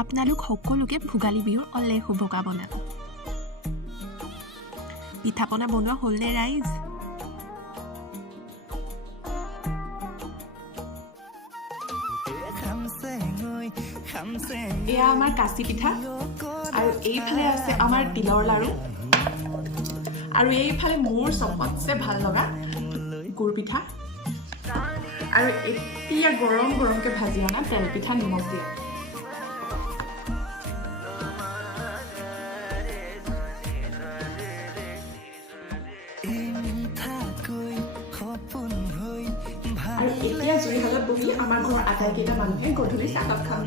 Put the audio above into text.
আপোনালোক সকলোকে ভোগালী বিহুৰ অলেখ শুভকামনা। পিঠা পনা বনোৱা হ'লনে ৰাইজ? এয়া আমাৰ কাচি পিঠা আৰু এইফালে আছে আমাৰ তিলৰ লাড়ু আৰু এইফালে মোৰ চবতছে ভাল লগা গুৰ পিঠা আৰু এতিয়া গৰম গৰমকৈ ভাজি অনা তেল পিঠা নিমখ দিয়া। আৰু এতিয়া জুইশালত বহি আমাৰ ঘৰৰ আটাইকেইটা মানুহে গধূলি চাহকাপ খাম।